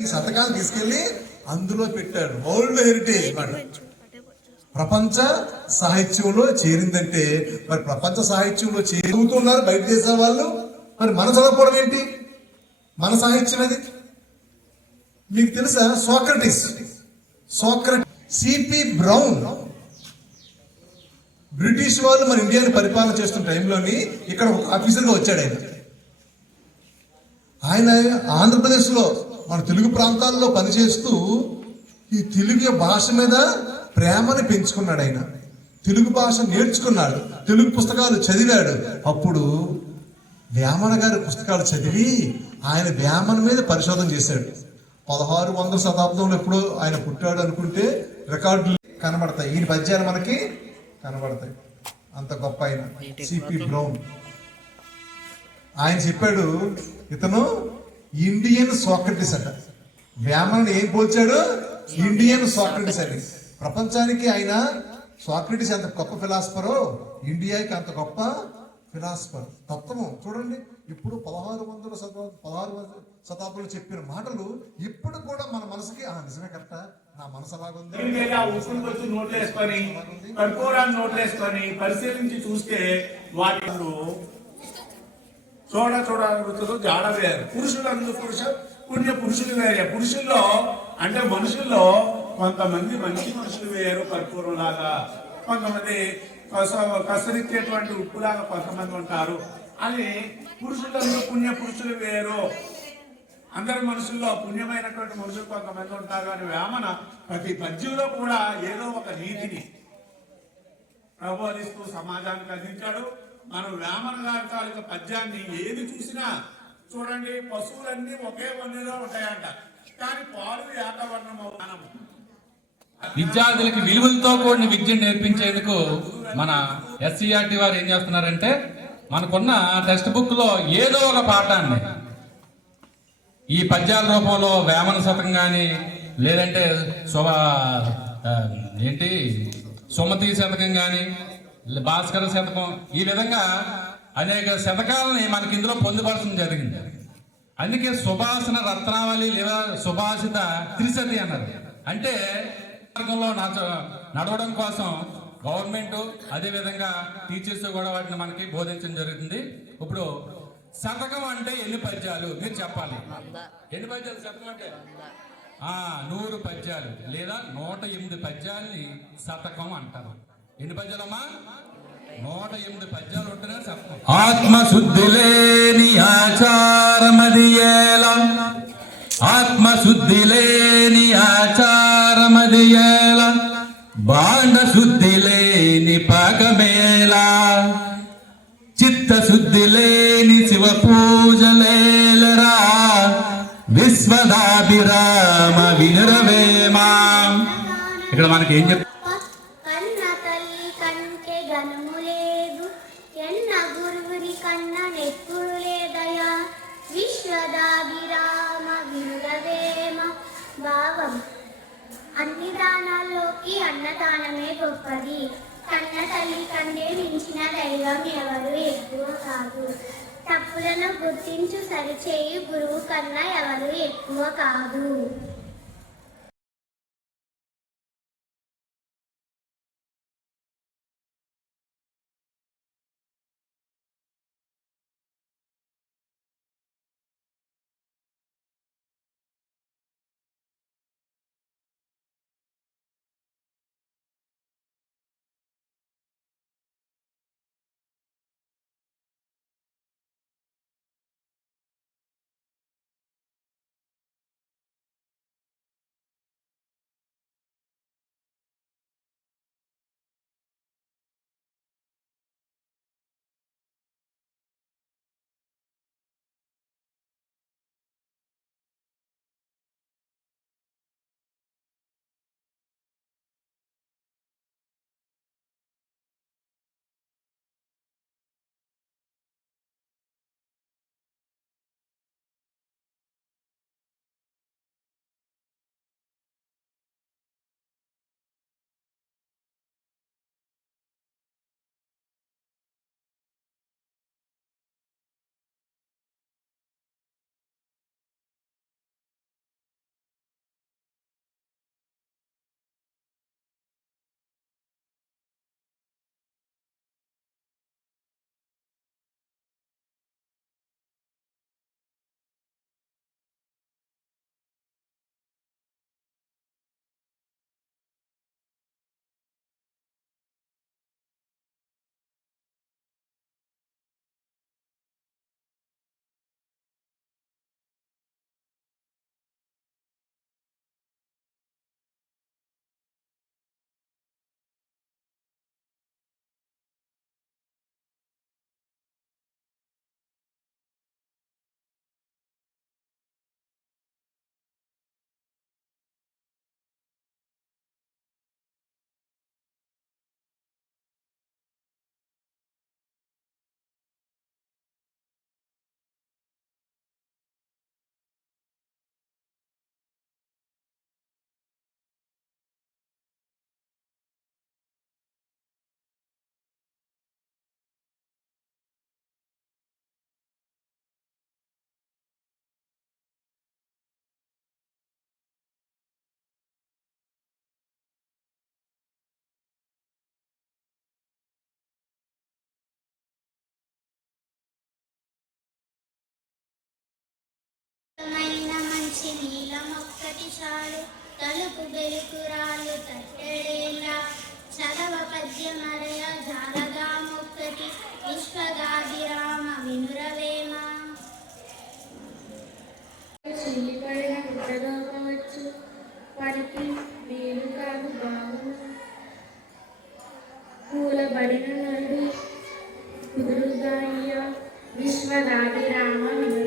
ఈ శతకాలు తీసుకెళ్లి అందులో పెట్టాడు. వరల్డ్ హెరిటేజ్ మాట ప్రపంచ సాహిత్యంలో చేరిందంటే మరి ప్రపంచ సాహిత్యంలో చేరుతున్నారు బయట దేశాల వాళ్ళు. మరి మన చదవకపోవడం ఏంటి? మన సాహిత్యం అది. మీకు తెలుసా సోక్రటీస్ సిపి బ్రౌన్ బ్రిటిష్ వాళ్ళు మన ఇండియాని పరిపాలన చేస్తున్న టైంలోని ఇక్కడ ఒక ఆఫీసర్గా వచ్చాడు. ఆయన ఆంధ్రప్రదేశ్లో మన తెలుగు ప్రాంతాల్లో పనిచేస్తూ ఈ తెలుగు భాష మీద ప్రేమని పెంచుకున్నాడు. ఆయన తెలుగు భాష నేర్చుకున్నాడు, తెలుగు పుస్తకాలు చదివాడు. అప్పుడు వేమన గారి పుస్తకాలు చదివి ఆయన వేమన మీద పరిశోధన చేశాడు. 1600 శతాబ్దంలో ఎప్పుడో ఆయన పుట్టాడు అనుకుంటే రికార్డులు కనబడతాయి, ఈయన పద్యాలు మనకి కనబడతాయి. అంత గొప్ప ఆయన సిపి బ్రౌన్. ఆయన చెప్పాడు ఇతను ఇండియన్ సోక్రటీస్ అట. వేమనని ఏం పోల్చాడు? ఇండియన్ సోక్రటీస్ అని. ప్రపంచానికి ఆయన సోక్రటీస్ ఎంత గొప్ప ఫిలాసఫరో ఇండియాకి అంత గొప్ప ఫిలాసఫర్. తత్వము చూడండి, ఇప్పుడు 1600 శతాబ్దంలో చెప్పిన మాటలు ఇప్పుడు కూడా మన మనసుకి నిజమే కరెక్ట, నా మనసు అలాగుంది. నోట్లేసుకొని పరిశీలించి చూస్తే వాటిలో చూడవృత్తులు జాడ వేరు. పురుషులందు పుణ్య పురుషులు వేరే. పురుషుల్లో అంటే మనుషుల్లో కొంతమంది మంచి మనుషులు వేరు కర్పూరం లాగా, కొంతమంది కసరిచ్చేటువంటి ఉప్పులాగా కొంతమంది ఉంటారు అని. పురుషులందు పుణ్య పురుషులు వేరు. అందరి మనుషుల్లో పుణ్యమైనటువంటి మనుషులు కొంతమంది ఉంటారు అని వేమన ప్రతి పద్యంలో కూడా ఏదో ఒక నీతిని ప్రబోధిస్తూ సమాజానికి అందించాడు. మనం వేమన గారి తాలూకా పద్యాన్ని ఏది చూసినా చూడండి, పశువులన్నీ ఒకే వన్నెలో ఉంటాయంట, కానీ పాలు ఏకవర్ణము. విద్యార్థులకి విలువలతో కూడిన విద్యను నేర్పించేందుకు మన ఎస్సీఆర్టీ వారు ఏం చేస్తున్నారంటే మనకున్న టెక్స్ట్ బుక్ లో ఏదో ఒక పాఠాన్ని ఈ పద్యాల రూపంలో వేమన శతకం కానీ లేదంటే సుమతి శతకం కానీ భాస్కర శతకం, ఈ విధంగా అనేక శతకాలని మనకి ఇందులో పొందుపరచడం జరిగింది. అందుకే సుభాషణ రత్నావళి లేదా సుభాషిత త్రిశతి అన్నారు. అంటే మార్గంలో నడవడం కోసం గవర్నమెంట్ అదేవిధంగా టీచర్స్ కూడా వాటిని మనకి బోధించడం జరుగుతుంది. ఇప్పుడు శతకం అంటే ఎన్ని పద్యాలు మీరు చెప్పాలి. ఎన్ని పద్యాలు శతకం అంటే? 100 పద్యాలు లేదా 108 పద్యాలని శతకం అంటారు. ఎన్ని పద్యాలమ్మా? 108 పద్యాలు ఉంటేనే శతకం. ఆత్మశుద్ధి లేని ఆచారమదియేలా, ఆత్మశుద్ధి లేని ఆచారమదియేలా, బాండ శుద్ధి లేని పాకమేలా, చిత్తశుద్ధి లేని శివ పూజలేలరా, విశ్వదాభిరామ వినురవేమా. ఇక్కడ మనకి ఏం చెప్తారు? అన్ని దానాల్లోకి అన్నదానమే గొప్పది. కన్న తల్లి కంటే మించిన దైవం ఎవరు ఎక్కువ కాదు. తప్పులను గుర్తించు సరిచేయి గురువు కన్నా ఎవరు ఎక్కువ కాదు. కలిసి నీలమొక్కటి చాలు తలుపు బెలుకురాలు తట్టెడేళ్ళ చదవ పద్యమరయ జాలగా మొక్కటి విశ్వదాభిరామ వినురవేమ. చిల్లిపడిన గుట్టదోపవచ్చు పనికి వీలు కాదు బాగు కూలబడిన నడు కుదురుగా విశ్వదాభిరామ వినురవేమ.